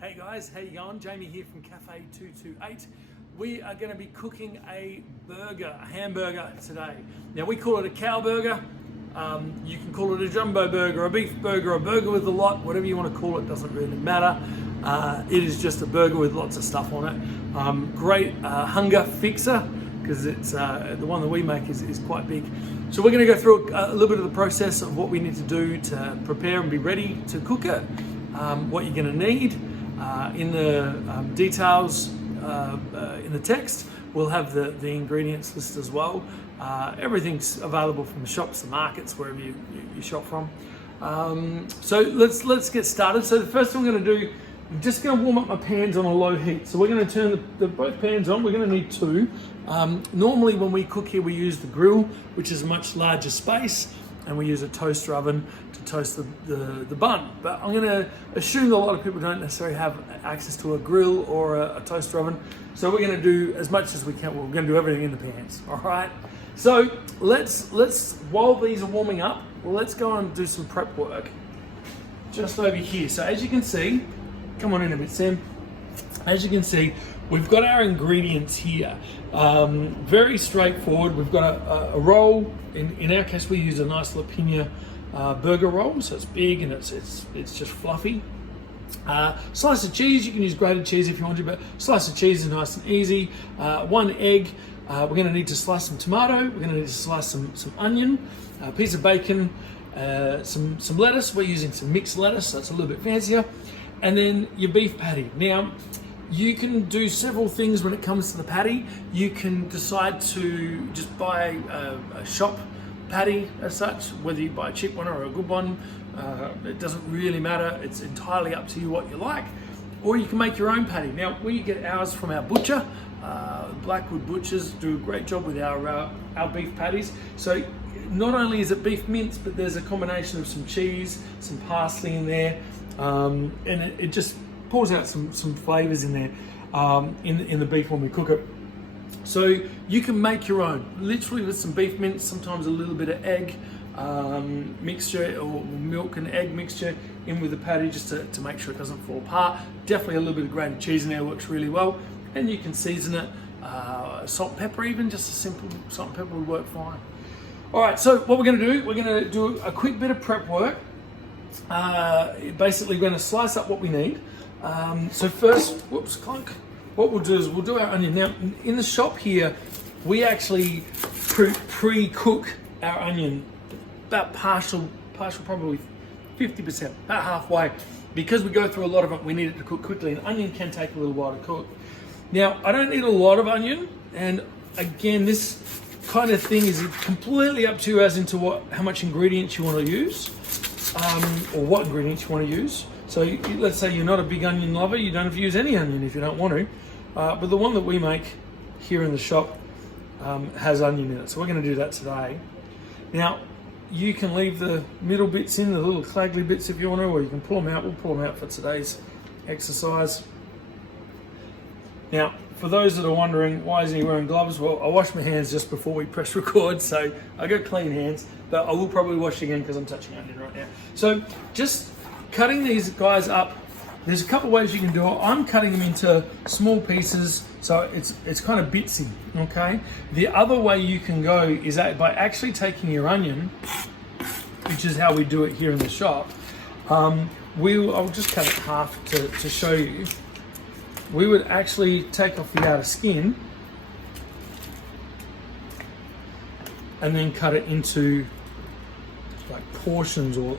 Hey guys, how you going? Jamie here from Café 228. We are going to be cooking a burger, a hamburger today. Now we call it a cow burger. You can call it a jumbo burger, a beef burger, a burger with a lot, whatever you want to call it, doesn't really matter. It is just a burger with lots of stuff on it. Great hunger fixer, because it's the one that we make is quite big. So we're going to go through a little bit of the process of what we need to do to prepare and be ready to cook it, what you're going to need. In the details in the text, we'll have the ingredients list as well. Everything's available from the shops, the markets, wherever you shop from. So let's get started. So the first thing I'm going to do, I'm just going to warm up my pans on a low heat. So we're going to turn both pans on. We're going to need two. Normally when we cook here, we use the grill, which is a much larger space, and we use a toaster oven to toast the bun. But I'm gonna assume that a lot of people don't necessarily have access to a grill or a toaster oven. So we're gonna do as much as we can. We're gonna do everything in the pans, all right? So let's while these are warming up, let's go and do some prep work just over here. So as you can see, come on in a bit, Sam. As you can see, we've got our ingredients here. Very straightforward. We've got a roll. In our case, we use a nice lapina burger roll, so it's big and it's just fluffy. Slice of cheese. You can use grated cheese if you want to, but slice of cheese is nice and easy. One egg. We're going to need to slice some tomato. We're going to need to slice some onion, a piece of bacon, some lettuce. We're using some mixed lettuce, so it's a little bit fancier. And then your beef patty. Now, you can do several things when it comes to the patty. You can decide to just buy a shop patty as such, whether you buy a cheap one or a good one. It doesn't really matter. It's entirely up to you what you like. Or you can make your own patty. Now, we get ours from our butcher. Blackwood Butchers do a great job with our beef patties. So not only is it beef mince, but there's a combination of some cheese, some parsley in there, and it just pours out some flavors in there in the beef when we cook it. So you can make your own, literally with some beef mince, sometimes a little bit of egg mixture or milk and egg mixture in with the patty, just to make sure it doesn't fall apart. Definitely a little bit of grated cheese in there works really well, and you can season it, salt, pepper, even just a simple salt and pepper would work fine. All right, so what we're going to do a quick bit of prep work. Basically, we're going to slice up what we need. So first, whoops, clunk. What we'll do is we'll do our onion. Now, in the shop here, we actually pre-cook our onion about partial, probably 50%, about halfway. Because we go through a lot of it, we need it to cook quickly, and onion can take a little while to cook. Now, I don't need a lot of onion, and again, this kind of thing is completely up to you as into how much ingredients you want to use, or what ingredients you want to use. So let's say you're not a big onion lover, you don't have to use any onion if you don't want to. But the one that we make here in the shop has onion in it, so we're going to do that today. Now, you can leave the middle bits in, the little claggly bits if you want to, or you can pull them out. We'll pull them out for today's exercise. Now, for those that are wondering, why isn't he wearing gloves? Well, I washed my hands just before we press record, so I got clean hands, but I will probably wash again because I'm touching onion right now. So just cutting these guys up, there's a couple ways you can do it. I'm cutting them into small pieces, so it's kind of bitsy, okay? The other way you can go is by actually taking your onion, which is how we do it here in the shop. I'll just cut it in half to show you. We would actually take off the outer skin and then cut it into like portions or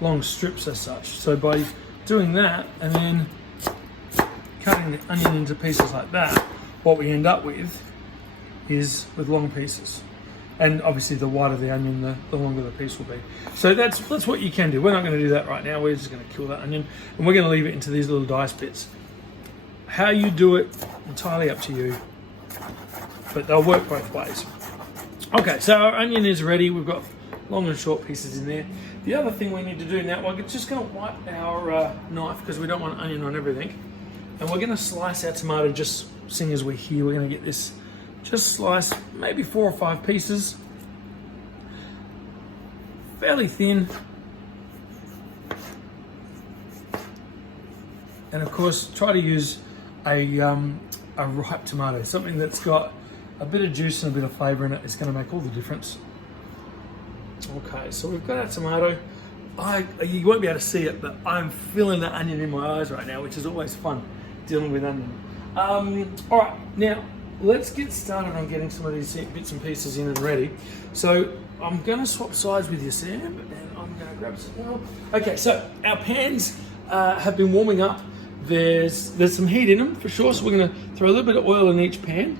long strips as such. So by doing that and then cutting the onion into pieces like that, what we end up with is with long pieces. And obviously the wider the onion, the longer the piece will be. So that's what you can do. We're not going to do that right now. We're just going to kill that onion and we're going to leave it into these little dice bits. How you do it, entirely up to you, but they'll work both ways. Okay, so our onion is ready. We've got long and short pieces in there. The other thing we need to do now, we're just going to wipe our knife because we don't want onion on everything. And we're going to slice our tomato just seeing as we're here. We're going to get this just sliced, maybe 4 or 5 pieces. Fairly thin. And of course, try to use a ripe tomato, something that's got a bit of juice and a bit of flavour in it. It's going to make all the difference. Okay, so we've got our tomato. You won't be able to see it, but I'm feeling the onion in my eyes right now, which is always fun, dealing with onion. All right, now let's get started on getting some of these bits and pieces in and ready. So I'm going to swap sides with you, Sam, and I'm going to grab some oil. Okay, so our pans have been warming up. There's some heat in them for sure, so we're going to throw a little bit of oil in each pan.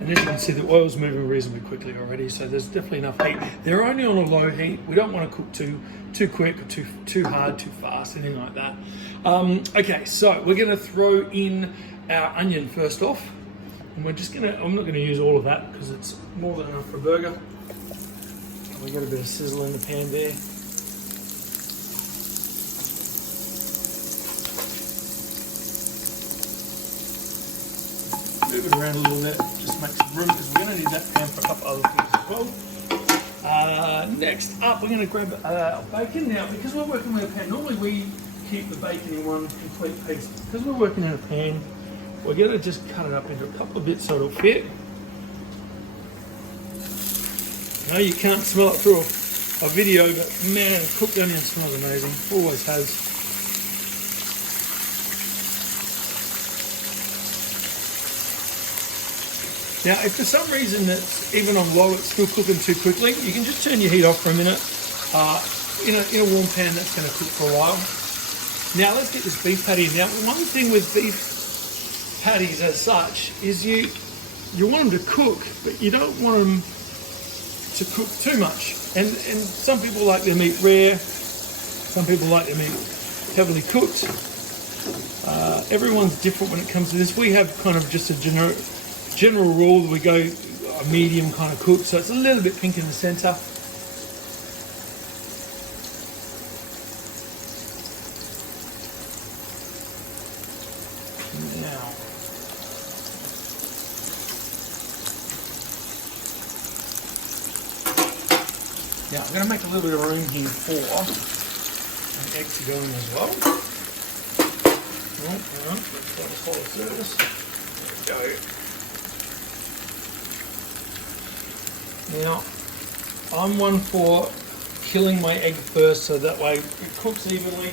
And as you can see, the oil's moving reasonably quickly already, so there's definitely enough heat. They're only on a low heat. We don't want to cook too quick or too hard, too fast, anything like that. Okay, so we're going to throw in our onion first off. And we're just going to, I'm not going to use all of that because it's more than enough for a burger. We got a bit of sizzle in the pan there. Move it around a little bit, just make some room because we're going to need that pan for a couple other things as well. Next up, we're going to grab bacon. Now, because we're working with a pan, normally we keep the bacon in one complete piece. Because we're working in a pan, we're going to just cut it up into a couple of bits so it'll fit. I know you can't smell it through a video, but man, cooked onion smells amazing. Always has. Now, if for some reason that's even on low, it's still cooking too quickly, you can just turn your heat off for a minute. In a warm pan, that's going to cook for a while. Now, let's get this beef patty in. Now, one thing with beef patties as such is you want them to cook, but you don't want them to cook too much. And some people like their meat rare, some people like their meat heavily cooked. Everyone's different when it comes to this. We have kind of just a general rule that we go a medium kind of cook, so it's a little bit pink in the centre. Now I'm going to make a little bit of room here for an egg to go in as well. Let's go to follow service. There we go. Now, I'm one for killing my egg first so that way it cooks evenly,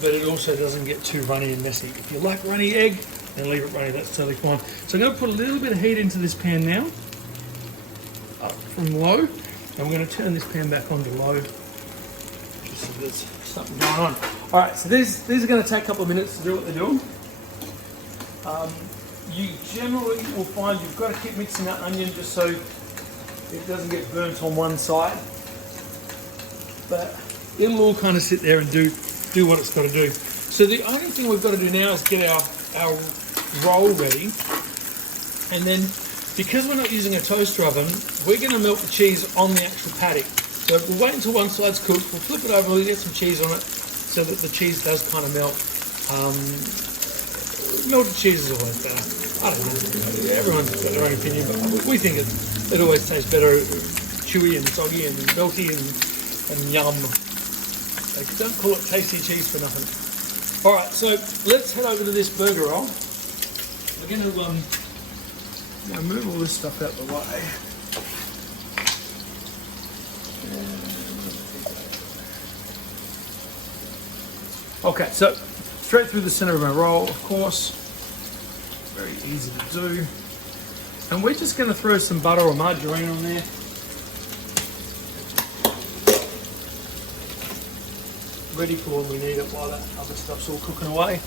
but it also doesn't get too runny and messy. If you like runny egg, then leave it runny, that's totally fine. So I'm going to put a little bit of heat into this pan now, up from low, and we're going to turn this pan back on to low, just so there's something going on. Alright, so these are going to take a couple of minutes to do what they're doing. You generally will find you've got to keep mixing that onion just so it doesn't get burnt on one side. But it'll all kind of sit there and do what it's got to do. So the only thing we've got to do now is get our roll ready. And then, because we're not using a toaster oven, we're going to melt the cheese on the actual patty. So we'll wait until one side's cooked, we'll flip it over, we'll get some cheese on it so that the cheese does kind of melt. Melted cheese is always better. I don't know, everyone's got their own opinion, but we think it always tastes better, chewy and soggy and melty and yum. Like, don't call it tasty cheese for nothing. Alright, so let's head over to this burger roll. We're going to move all this stuff out the way. Okay, so straight through the center of my roll, of course. Very easy to do. And we're just going to throw some butter or margarine on there. Ready for when we need it while that other stuff's all cooking away.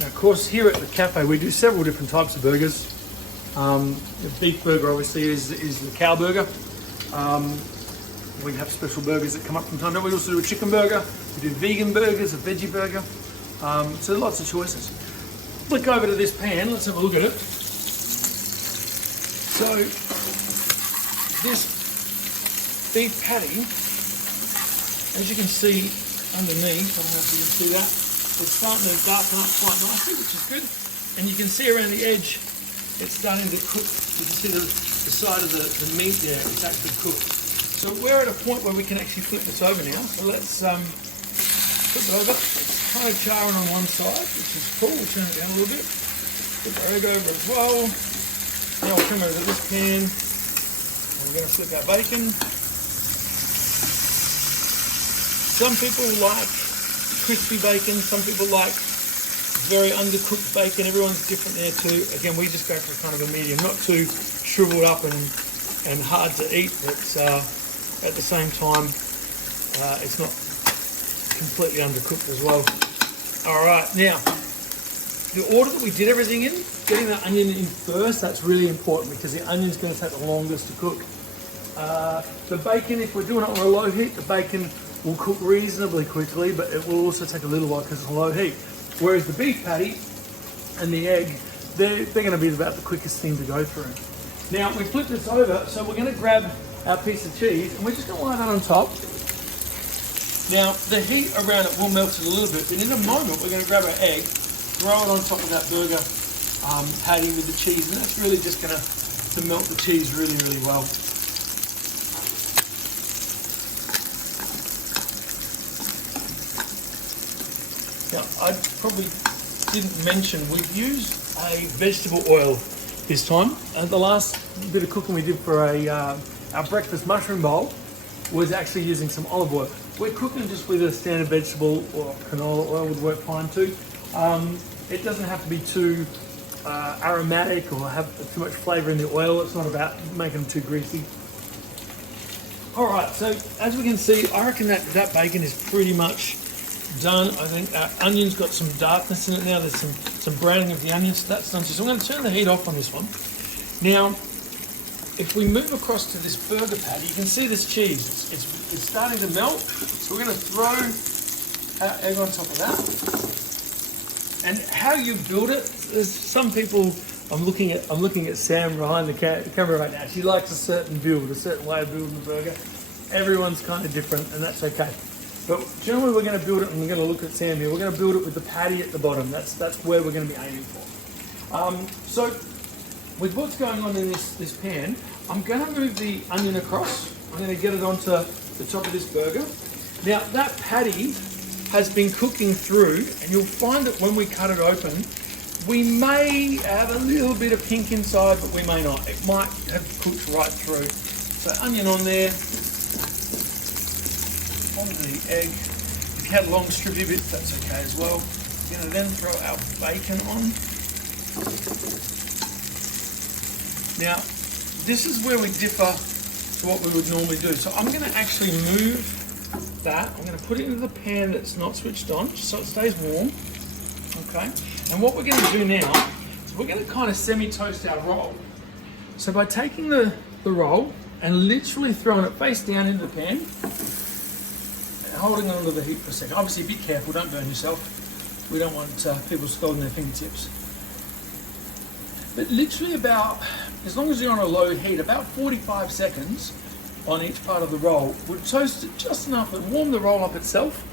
Now, of course, here at the cafe, we do several different types of burgers. The beef burger, obviously, is the cow burger. We have special burgers that come up from time to time. We also do a chicken burger. We do vegan burgers, a veggie burger. So lots of choices. Flick over to this pan. Let's have a look at it. So this beef patty, as you can see underneath, I don't know if you can see that. It's starting to darken up quite nicely, which is good. And you can see around the edge, it's starting to cook. You can see the side of the meat there, it's actually cooked. So we're at a point where we can actually flip this over now. So let's flip it over. It's kind of charring on one side, which is cool. We'll turn it down a little bit. Flip our egg over as well. Now we'll come over to this pan. And we're going to flip our bacon. Some people like crispy bacon, some people like very undercooked bacon. Everyone's different there too. Again, we just go for kind of a medium, not too shriveled up and hard to eat, but at the same time, it's not completely undercooked as well. All right, now, the order that we did everything in, getting the onion in first, that's really important because the onion's going to take the longest to cook. The bacon, if we're doing it on a low heat, the bacon will cook reasonably quickly, but it will also take a little while because it's on low heat. Whereas the beef patty and the egg, they're going to be about the quickest thing to go through. Now we flip this over, so we're going to grab our piece of cheese and we're just going to lie that on top. Now the heat around it will melt it a little bit, but in a moment we're going to grab our egg, throw it on top of that burger patty with the cheese, and that's really just going to melt the cheese really, really well. Now, I probably didn't mention we've used a vegetable oil this time. The last bit of cooking we did for our breakfast mushroom bowl was actually using some olive oil. We're cooking just with a standard vegetable or canola oil would work fine too. It doesn't have to be too aromatic or have too much flavour in the oil. It's not about making them too greasy. All right, so as we can see, I reckon that bacon is pretty much done. I think our onion's got some darkness in it now. There's some browning of the onion, so that's done. So I'm going to turn the heat off on this one. Now, if we move across to this burger patty, you can see this cheese. It's starting to melt. So we're going to throw our egg on top of that. And how you build it, there's some people. I'm looking at Sam behind the camera right now. She likes a certain build, a certain way of building the burger. Everyone's kind of different, and that's okay. But generally we're going to build it, and we're going to look at Sam here, we're going to build it with the patty at the bottom. That's where we're going to be aiming for. So with what's going on in this pan, I'm going to move the onion across. I'm going to get it onto the top of this burger. Now that patty has been cooking through, and you'll find that when we cut it open, we may have a little bit of pink inside, but we may not. It might have cooked right through. So onion on there. On the egg. If you had long strippy bits, that's okay as well. We're going to then throw our bacon on. Now, this is where we differ to what we would normally do. So I'm going to actually move that. I'm going to put it into the pan that's not switched on, just so it stays warm. Okay. And what we're going to do now is we're going to kind of semi-toast our roll. So by taking the roll and literally throwing it face down into the pan, holding on to the heat for a second. Obviously be careful, don't burn yourself. We don't want people scalding their fingertips. But literally about, as long as you're on a low heat, about 45 seconds on each part of the roll would toast it just enough to warm the roll up itself,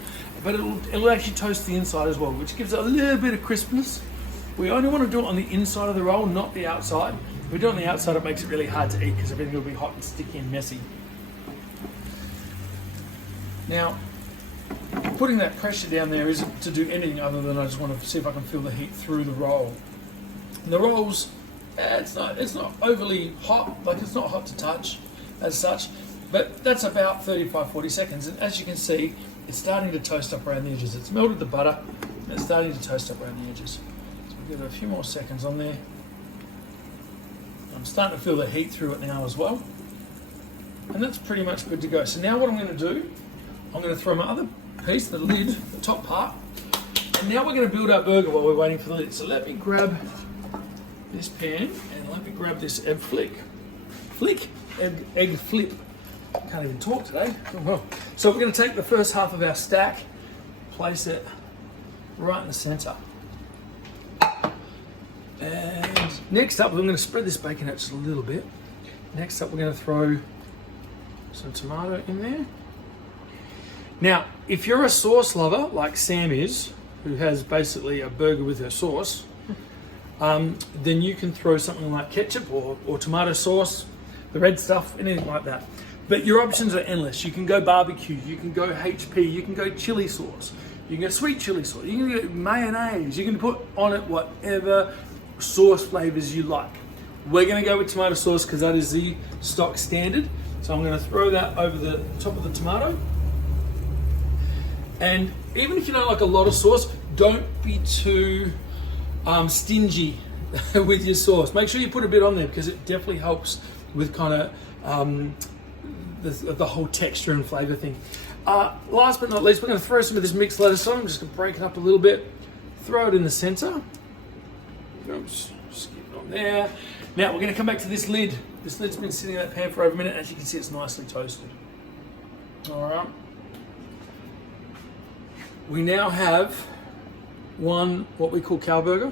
but it'll actually toast the inside as well, which gives it a little bit of crispness. We only want to do it on the inside of the roll, not the outside. If we do it on the outside, it makes it really hard to eat because everything will be hot and sticky and messy. Now, putting that pressure down there isn't to do anything other than I just want to see if I can feel the heat through the roll. And the rolls, it's not overly hot, like it's not hot to touch as such, but that's about 35-40 seconds. And as you can see, it's starting to toast up around the edges. It's melted the butter, and it's starting to toast up around the edges. So we'll give it a few more seconds on there. I'm starting to feel the heat through it now as well. And that's pretty much good to go. So now what I'm going to do, I'm going to throw my other piece, the lid, the top part, and now we're going to build our burger while we're waiting for the lid. So let me grab this pan and let me grab this egg flip. Can't even talk today. So we're going to take the first half of our stack, place it right in the center. And next up, we're going to spread this bacon out just a little bit. Next up, we're going to throw some tomato in there. Now, if you're a sauce lover like Sam is, who has basically a burger with her sauce, then you can throw something like ketchup or tomato sauce, the red stuff, anything like that. But your options are endless. You can go barbecue, you can go HP, you can go chili sauce, you can go sweet chili sauce, you can go mayonnaise, you can put on it whatever sauce flavors you like. We're gonna go with tomato sauce because that is the stock standard. So I'm gonna throw that over the top of the tomato. And even if you don't like a lot of sauce, don't be too stingy with your sauce. Make sure you put a bit on there because it definitely helps with kind of the whole texture and flavor thing. Last but not least, we're going to throw some of this mixed lettuce on. I'm just going to break it up a little bit, throw it in the center. Oops, just get it on there. Now we're going to come back to this lid. This lid's been sitting in that pan for over a minute. As you can see, it's nicely toasted. All right. We now have what we call cow burger,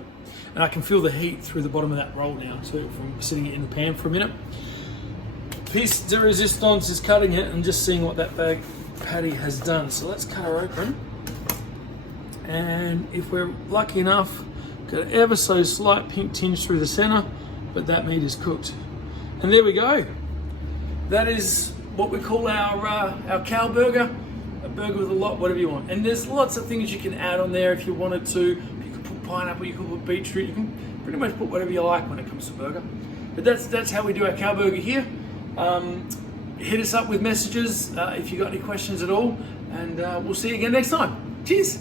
and I can feel the heat through the bottom of that roll now too from sitting it in the pan for a minute. Piece de resistance is cutting it and just seeing what that patty has done. So let's cut her open, and if we're lucky enough, got an ever so slight pink tinge through the center, but that meat is cooked. And there we go. That is what we call our cow burger. A burger with a lot, whatever you want. And there's lots of things you can add on there if you wanted to. You could put pineapple, you could put beetroot, you can pretty much put whatever you like when it comes to burger. But that's how we do our cow burger here. Hit us up with messages if you got any questions at all, and we'll see you again next time. Cheers.